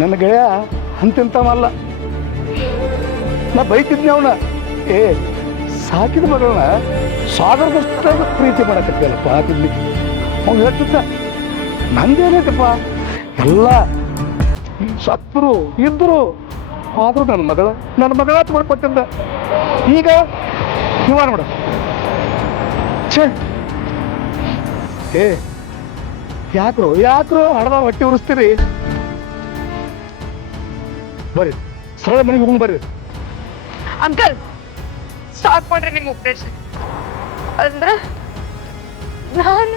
ನನ್ನ ಗೆಳೆಯ ಅಂತಿಂತವಲ್ಲ. ನಾ ಬೈತಿದ್ನಿ ಅವನ, ಸಾಕಿದ ಮಗಳನ್ನ ಸಾಗರದಷ್ಟ ಪ್ರೀತಿ ಮಾಡಕತ್ತಲ್ಲಪ್ಪ ತಿದ್ನಿ. ಅವ್ನು ಹೇಳ್ತಿದ್ದ, ನಂದೇನೈತಪ್ಪ, ಎಲ್ಲ ಸತ್ರು ಇದ್ರು ಆದರೂ ನನ್ನ ಮಗಳ ಮಾಡ್ಕೊತಿದ್ದ. ಈಗ ನೀವಾರ ಮಾಡ ಯಾಕ್ರೋ ಹಡದ ಹೊಟ್ಟೆ ಉರಿಸ್ತೀರಿ? ಬರ್ರಿ, ಸರಳ ಮನೆಗೆ ಹೋಗಿ ಬರ್ರಿ. ಅಂಕಲ್ ಸ್ಟಾರ್ಟ್ ಮಾಡ್ರಿ ನಿಮ್ ಉಪದೇಶ. ಅಂದ್ರ ನಾನು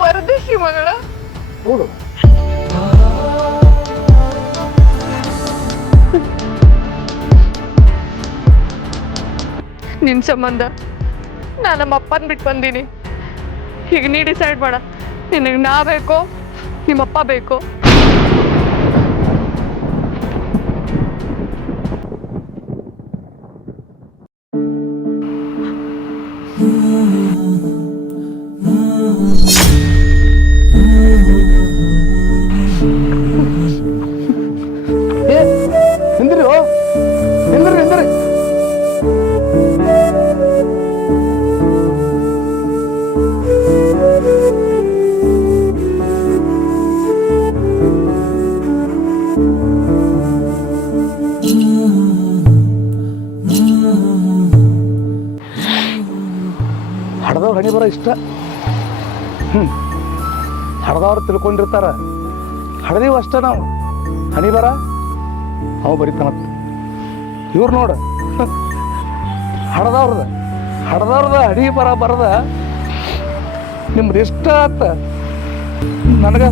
ಪರದೇಶಿ ಮಗಳ? ಹೌದು. ನಿನ್ ಸಂಬಂಧ ನಾನು ನಮ್ಮ ಅಪ್ಪನ್ ಬಿಟ್ಟು ಬಂದೀನಿ. ಈಗ ನೀ ಡಿಸೈಡ್ ಮಾಡ, ನಿನಗೆ ನಾ ಬೇಕೋ ನಿಮ್ಮಪ್ಪ ಬೇಕೋ? ನಿಂದ್ರಿ. ಹಡದವ್ರು ಹಣಿ ಬರೋ ಇಷ್ಟ. ಹಡದವ್ರು ತಿಳ್ಕೊಂಡಿರ್ತಾರ, ಹಡದೀವ್ ಅಷ್ಟ ನಾವು. ಹಣಿ ಬರ ಅವು ಬರೀತಾನತ್ತ. ಇವ್ರು ನೋಡ, ಹಡದವ್ರದ ಹಣಿ ಬರದ ನಿಮ್ದು ಇಷ್ಟ ಆತ. ನನಗ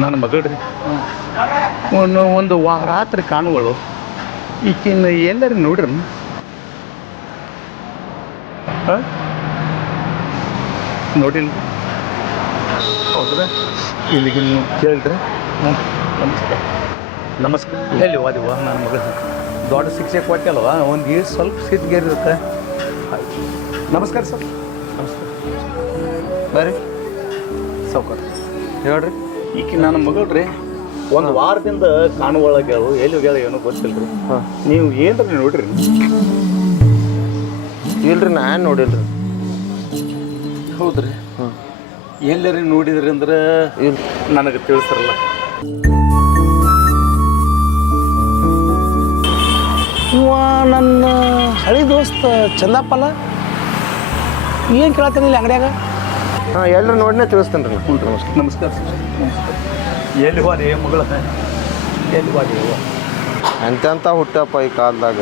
ನನ್ನ ಮಗಳ್ರಿ ಒಂದು ರಾತ್ರಿ ಕಾಣುಗಳು ಈಕಿನ್ನ ಎಲ್ಲರೂ ನೋಡ್ರಿ? ನೋಡಿಲ್ಲ? ಹೌದ್ರ? ಇಲ್ಲಿಗೆ ಕೇಳ್ರಿ. ನಮಸ್ಕಾರ. ಎಲ್ಲಿ ವಾದಿವ ನನ್ನ ಮಗ ದೊಡ್ಡ ಶಿಕ್ಷೆ ಕೊಟ್ಟಲ್ವ, ಒಂದು ಸ್ವಲ್ಪ ಸಿದ್ಗೇರಿರುತ್ತೆ. ನಮಸ್ಕಾರ ಸರ್. ನಮಸ್ಕಾರ. ಬರ್ರಿ ಸಾವ್ಕಾರ. ಹೇಳ್ರಿ. ಈಕೆ ನನ್ನ ಮಗಳ್ರಿ ಒಂದು ವಾರದಿಂದ ಕಾಣುವಳಗ್ಯಾವು, ಎಲ್ಲಿ ಹೋಗ್ಯಾಳ ಏನೋ ಗೊತ್ತಿಲ್ರಿ. ನೀವು ಏನ್ರಿ ನೋಡ್ರಿ? ಇಲ್ರಿ, ನಾನು ನೋಡಿಲ್ರಿ. ಹೌದ್ರಿ? ಎಲ್ಲರಿ ನೋಡಿದ್ರಿ ಅಂದ್ರೆ ನನಗೆ ತಿಳಿಸ್ರಲ್ಲ. ನನ್ನ ಹಳಿ ದೋಸ್ತ ಚಂದಪ್ಪಲ್ಲ, ಏನು ಕೇಳತ್ತೀನಿ ಇಲ್ಲಿ ಅಂಗಡಿಯಾಗ? ಹಾಂ, ಎಲ್ಲರೂ ನೋಡಿನೇ ತಿಳಿಸ್ತೇನೆ ರೀ. ನಮಸ್ಕಾರ. ನಮಸ್ಕಾರ ಸರ್. ನಮಸ್ಕಾರ. ಎಲ್ಲಿ ಹೋದೆ ಮಗಳ? ಎಲ್ಲಿ ಹೋದೆ? ಎಂತೆಂಥ ಹುಟ್ಟಪ್ಪ ಈ ಕಾಲದಾಗ.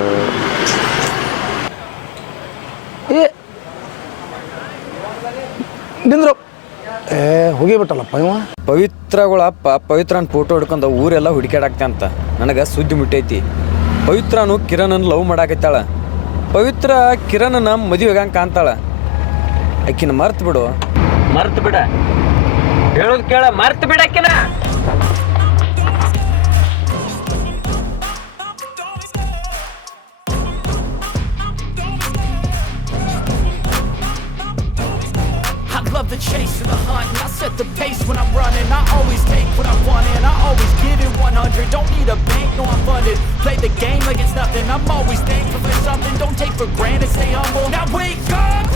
ನಿಂದ್ರು ಹೋಗಿಬಿಟ್ಟಲ್ಲಪ್ಪ ಇವ. ಪವಿತ್ರಗಳಪ್ಪ ಪವಿತ್ರನ ಫೋಟೋ ಹಿಡ್ಕೊಂಡು ಊರೆಲ್ಲ ಹುಡುಕಾಡಾಕ್ತೆ ಅಂತ ನನಗೆ ಸುದ್ದಿ ಮುಟ್ಟೈತಿ. ಪವಿತ್ರನು ಕಿರಣನ ಲವ್ ಮಾಡಾಕತ್ತಾಳ. ಪವಿತ್ರ ಕಿರಣನ ಮದುವೆ ಆಗಂಗೆ ಕಾಣ್ತಾಳ. ಆಕಿನ ಮರ್ತು ಬಿಡು. ಮರ್ತು ಬಿಡ, ಹೇಳೋದು ಕೇಳ, ಮರ್ತು ಬಿಡಕ್ಕಿನ. Love the chase and the hunt, and I set the pace when I'm running. I always take what I want and I always give it 100. Don't need a bank, no I'm funded. Play the game like it's nothing. I'm always thankful for something. Don't take for granted, stay humble. Now wake up,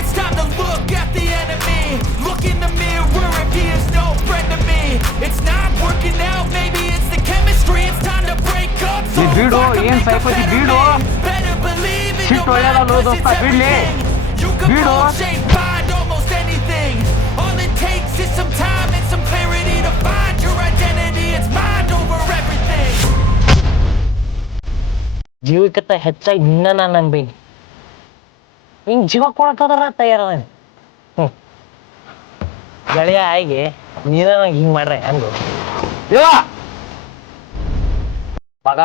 it's time to look at the enemy. Look in the mirror if he is no friend to me. It's not working out, maybe it's the chemistry. It's time to break up. So better believe it, no matter what it's everything. You can bullshit find almost anything. All it takes is some time and some clarity to find your identity. It's mind over everything. ಜೀವಕ್ಕಿಂತ ಹೆಚ್ಚಾಗಿ ನಿನ್ನ ನಾನು ನಂಬೇನಿ. ಹಿಂಗೆ ಜೀವ ಕೊಡಕ್ಕಂದ್ರೆ ತಯಾರ ಗೆಳೆಯ ಆಗಿ ನೀನ ನಂಗೆ ಹಿಂಗೆ ಮಾಡ್ರೆ ಹೆಂಗು ಮಗ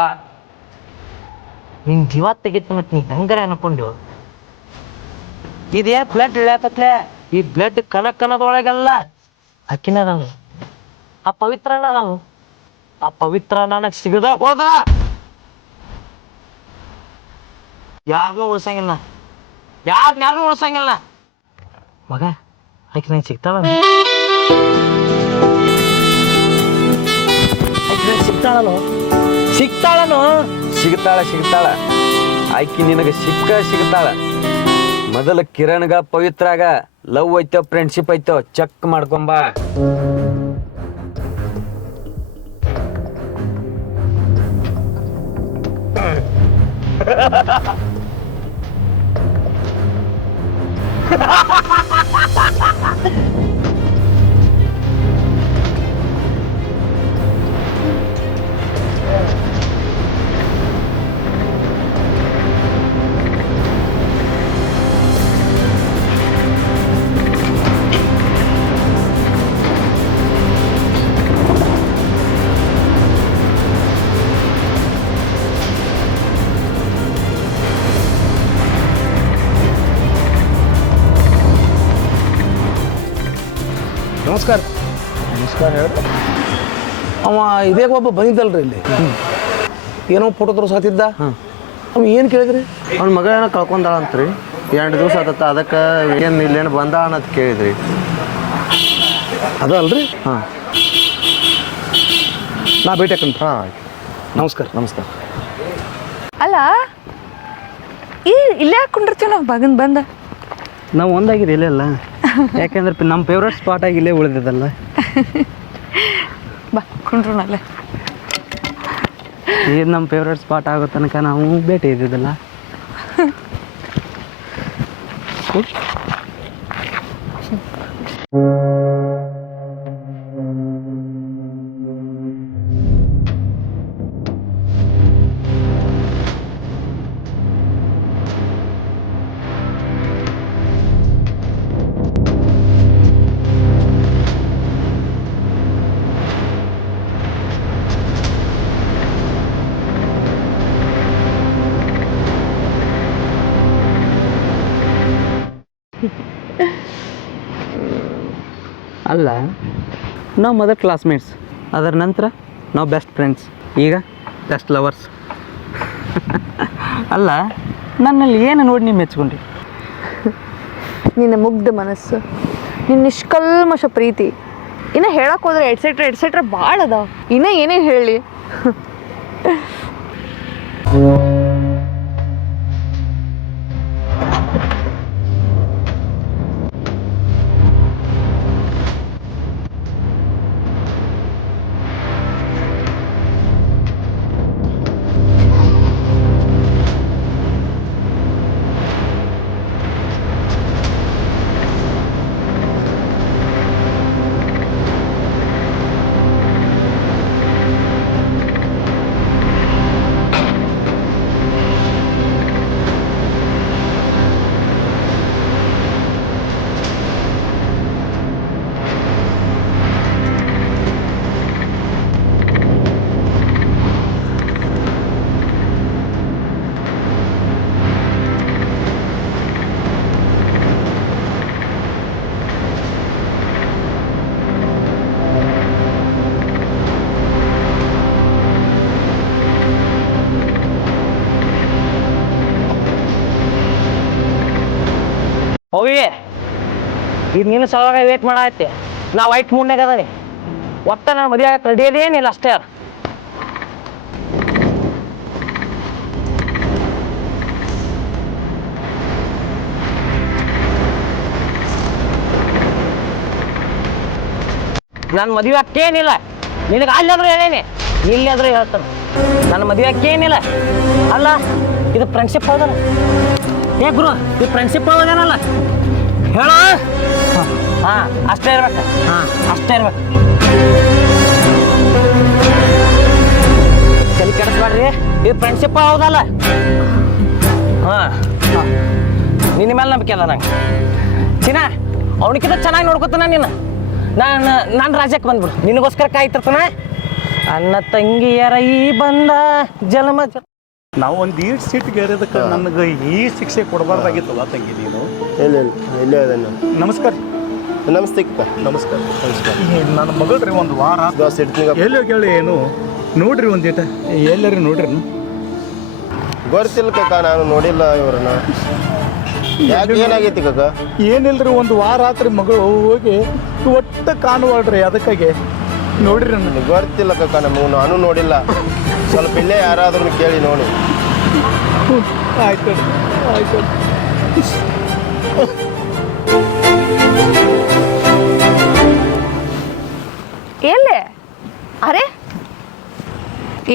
ನಿನ್ ಜೀವ ತೆಗಿತು ಮತ್ತೆ ನೀ ಹೆಂಗಾರ ಅನ್ಕೊಂಡು ಇದೇ ಬ್ಲಡ್ ಇಳ್ಯಾಕತ್ಲೆ ಈ ಬ್ಲಡ್ ಕನದೊಳಗೆಲ್ಲ ಅಕ್ಕಿನ ನಾನು ಆ ಪವಿತ್ರನ ನಾನು ಆ ಪವಿತ್ರ ನನಗೆ ಸಿಗದ ಹೋದ ಯಾರಿಗೂ ಉಳ್ಸಂಗಿಲ್ಲ ಯಾರನ್ನೂ ಉಳ್ಸಂಗಿಲ್ಲ ಮಗ ಆಕೆ ನಂಗೆ ಸಿಗ್ತಾಳ ಸಿಗ್ತಾಳನು ಸಿಗ್ತಾಳ ಆಕಿ ನಿನಗೆ ಸಿಗ್ತಾಳ. ಮೊದಲು ಕಿರಣ್ಗ ಪವಿತ್ರಾಗ ಲವ್ ಐತೋ ಫ್ರೆಂಡ್ಶಿಪ್ ಐತೋ ಚೆಕ್ ಮಾಡ್ಕೊಂಬ. ನಮಸ್ಕಾರ. ಹೇಳ್ರಿ. ಅವ ಇದೇ ಒಬ್ಬ ಬಂದಿದ್ದಲ್ರಿ ಇಲ್ಲಿ, ಏನೋ ಫೋಟೋ ತೋರ್ಸಾತಿದ್ದ. ಅವ ಏನು ಕೇಳಿದ್ರಿ? ಅವ್ನ ಮಗ ಏನೋ ಕಳ್ಕೊಂಡಾಳ ಅಂತ್ರಿ, 2 ದಿವಸ ಆತತ್ತ. ಅದಕ್ಕೆ ಏನು ಇಲ್ಲೇನು ಬಂದಾಳ ಅನ್ನೋದು ಕೇಳಿದ್ರಿ. ಅದು ಅಲ್ರಿ. ಹಾಂ, ನಾ ಭೇಟಿ ಹಾಕಂತ. ಹಾಂ, ನಮಸ್ಕಾರ. ಅಲ್ಲ ಇಲ್ಲೇ ಹಾಕೊಂಡಿರ್ತೀವಿ ನಾವು ಬಂದ ನಾವು ಒಂದಾಗಿದೆ ಇಲ್ಲೆಲ್ಲ, ಯಾಕೆಂದ್ರೆ ನಮ್ಮ ಫೇವ್ರೇಟ್ ಸ್ಪಾಟ್ ಆಗಿ ಇಲ್ಲೇ ಉಳಿದಿದ್ದಲ್ಲ. ಬಾ ಕುಂಡ್ರನಲ್ಲೇ. ಇದು ನಮ್ಮ ಫೇವ್ರೇಟ್ ಸ್ಪಾಟ್ ಆಗೋ ತನಕ ನಾವು ಭೇಟಿ ಇದ್ದಿದ್ದಲ್ಲ. ಅಲ್ಲ, ನಾವು ಮೊದಲು ಕ್ಲಾಸ್ಮೇಟ್ಸ್, ಅದರ ನಂತರ ನಾವು ಬೆಸ್ಟ್ ಫ್ರೆಂಡ್ಸ್, ಈಗ ಬೆಸ್ಟ್ ಲವರ್ಸ್. ಅಲ್ಲ, ನನ್ನಲ್ಲಿ ಏನು ನೋಡಿ ನೀವು ಮೆಚ್ಕೊಂಡ್ರಿ? ನಿನ್ನ ಮುಗ್ಧ ಮನಸ್ಸು, ನಿನ್ನ ನಿಷ್ಕಲ್ಮಶ ಪ್ರೀತಿ. ಇನ್ನು ಹೇಳಕ್ಕೆ ಹೋದ್ರೆ ಎಟ್ಸೆಟ್ರಾ ಭಾಳ ಅದಾವ. ಇನ್ನೂ ಏನೇ ಹೇಳಿ. ಹೋಗಿ ಇದು ನೀನು ಸಲುವಾಗಿ ವೇಟ್ ಮಾಡಾಯ್ತಿ. ನಾ ವೈಟ್ ಮೂಡ್ನಾಗ ಅದ ರೀ. ಒಟ್ಟ ನಾನು ಮದುವೆ ಆಗಕ್ಕೆ ರೆಡಿ ಅದೇನಿಲ್ಲ ಅಷ್ಟೇ. ನನ್ನ ಮದುವೆ ಅಕ್ಕೇನಿಲ್ಲ. ನಿನಗೆ ಅಲ್ಲಾದ್ರೂ ಹೇಳೇನಿ, ಇಲ್ಲಿ ಆದ್ರೂ ಹೇಳ್ತಾನೆ. ನನ್ನ ಮದುವೆ ಅಕ್ಕೇನಿಲ್ಲ. ಅಲ್ಲ, ಇದು ಫ್ರೆಂಡ್ಶಿಪ್ ಹೌದಲ್ಲ? ಏ ಗುರು, ಇದು ಫ್ರೆಂಡ್ಶಿಪ್ ಹೌದೇನಲ್ಲ ಹೇಳ. ಹಾಂ, ಅಷ್ಟೇ ಇರ್ಬೇಕು. ಹಾಂ, ಅಷ್ಟೇ ಇರ್ಬೇಕು. ತಲೆ ಕೆಡಿಸ್ಬೇಡ್ರಿ, ಇದು ಫ್ರೆಂಡ್ಶಿಪ್ ಹೌದಲ್ಲ? ಹಾಂ ನಿನ್ನ ಮೇಲೆ ನಂಬಿಕೆ ಅದ ನಂಗೆ. ಚಿನ್ನ ಅವನಿಗಿಂತ ಚೆನ್ನಾಗಿ ನೋಡ್ಕೊತಾನ ನೀನು. ನಾನು ರಾಜ್ಯಕ್ಕೆ ಬಂದ್ಬಿಡು, ನಿನಗೋಸ್ಕರ ಕಾಯ್ತಿರ್ತಾನ. ಅನ್ನ ತಂಗಿಯರ ಈ ಬಂದ ಜನ್ಮ ನಾವು ಒಂದು ಈಟ್ ಸೀಟ್ ಗೇರಿದಕ್ಕೆ ನನಗೆ ಈ ಶಿಕ್ಷೆ ಕೊಡಬಾರ್ದಾಗಿತ್ತಲ್ಲ ತಂಗಿ ನೀನು. ಇಲ್ಲ ಇಲ್ಲೇ ಅದನ್ನು. ನಮಸ್ಕಾರ. ನಮಸ್ತೆ ನಮಸ್ಕಾರ. ನನ್ನ ಮಗಳ್ರಿ ಒಂದು ವಾರ ಎಲ್ಲಿ ಕೇಳಿ ಏನು ನೋಡ್ರಿ ಒಂದೀಟ ಎಲ್ಲರಿ ನೋಡ್ರಿ. ಗೊತ್ತಿಲ್ಲ ಕಕ್ಕ, ನಾನು ನೋಡಿಲ್ಲ ಇವ್ರನ್ನ. ಯಾಕೆ ಏನಾಗೈತಿ ಕಕ್ಕ? ಏನಿಲ್ರಿ, ಒಂದು ವಾರ ಆತ್ರಿ ಮಗಳು ಹೋಗಿ ಒಟ್ಟು ಕಾಣುವಲ್ರಿ, ಅದಕ್ಕಾಗಿ ನೋಡ್ರಿ ನನಗೆ. ಗೊತ್ತಿಲ್ಲ ಕಕ್ಕ, ನಮಗೂ ನಾನು ನೋಡಿಲ್ಲ. ಸ್ವಲ್ಪ ಇಲ್ಲೇ ಯಾರಾದ್ರೂ ಕೇಳಿ ನೋಡಿ. ಆಯ್ತು ಆಯ್ತು. ಎಲ್ಲೇ ಅರೆ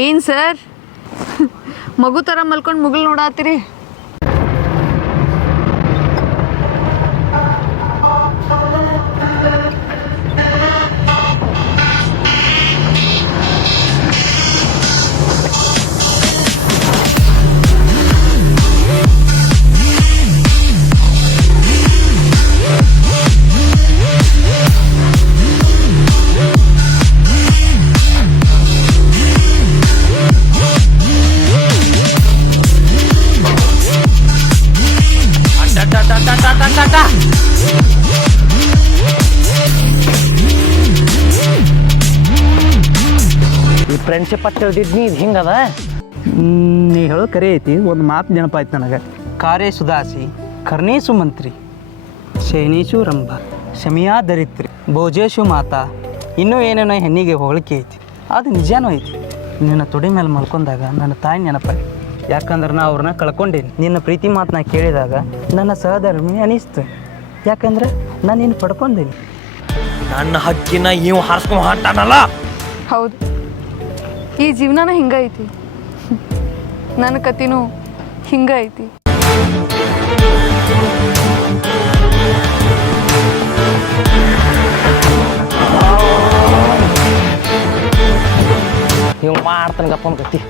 ಏನು ಸರ್ ಮಗು ಥರ ಮಲ್ಕೊಂಡು ಮುಗಿಲ್ ನೋಡತ್ತೀರಿ? ಈ ಫ್ರೆಂಡ್ಶಿಪ್ ಅಂತ ತಿಳಿದಿದ್ನಿ, ಇದು ಹಿಂಗದ. ನೀ ಹೇಳೋ ಕರೆ ಐತಿ. ಒಂದು ಮಾತು ನೆನಪ ಆಯ್ತು ನನಗೆ. ಕಾರ್ಯೇಶು ದಾಸಿ ಕರ್ಣೇಶು ಮಂತ್ರಿ ಶೈನೀಶು ರಂಭ ಶಮಿಯಾ ದರಿತ್ರಿ ಭೋಜೇಶು ಮಾತಾ, ಇನ್ನೂ ಏನೇನೋ ಹೆಣ್ಣಿಗೆ ಹೊಗಳಿಕೆ ಐತಿ. ಅದು ನಿಜಾನೂ ಐತಿ. ನಿನ್ನ ತೊಡೆ ಮೇಲೆ ಮಲ್ಕೊಂಡಾಗ ನನ್ನ ತಾಯಿ ನೆನಪಾಗಿ. ಯಾಕಂದ್ರೆ ನಾ ಅವ್ರನ್ನ ಕಳ್ಕೊಂಡೇನಿ. ನಿನ್ನ ಪ್ರೀತಿ ಮಾತನ್ನ ಕೇಳಿದಾಗ ನನ್ನ ಸಹಧರ್ಮಿ ಅನಿಸ್ತು. ಯಾಕಂದ್ರೆ ನಾನು ನಿನ್ನ ಪಡ್ಕೊಂಡೇನಿ. ನನ್ನ ಹಕ್ಕಿನ ಇವ್ ಹಾರಿಸ್ಕೊಂಡು ಹಾಟಾನಲ್ಲ. ಹೌದು, ಈ ಜೀವನನ ಹಿಂಗೈತಿ. ನನ್ನ ಕತಿನೂ ಹಿಂಗೈತಿ. ಇವ್ ಮಾಡ್ತಾನೆ ಗಪ್ಪನ್ ಗತಿ.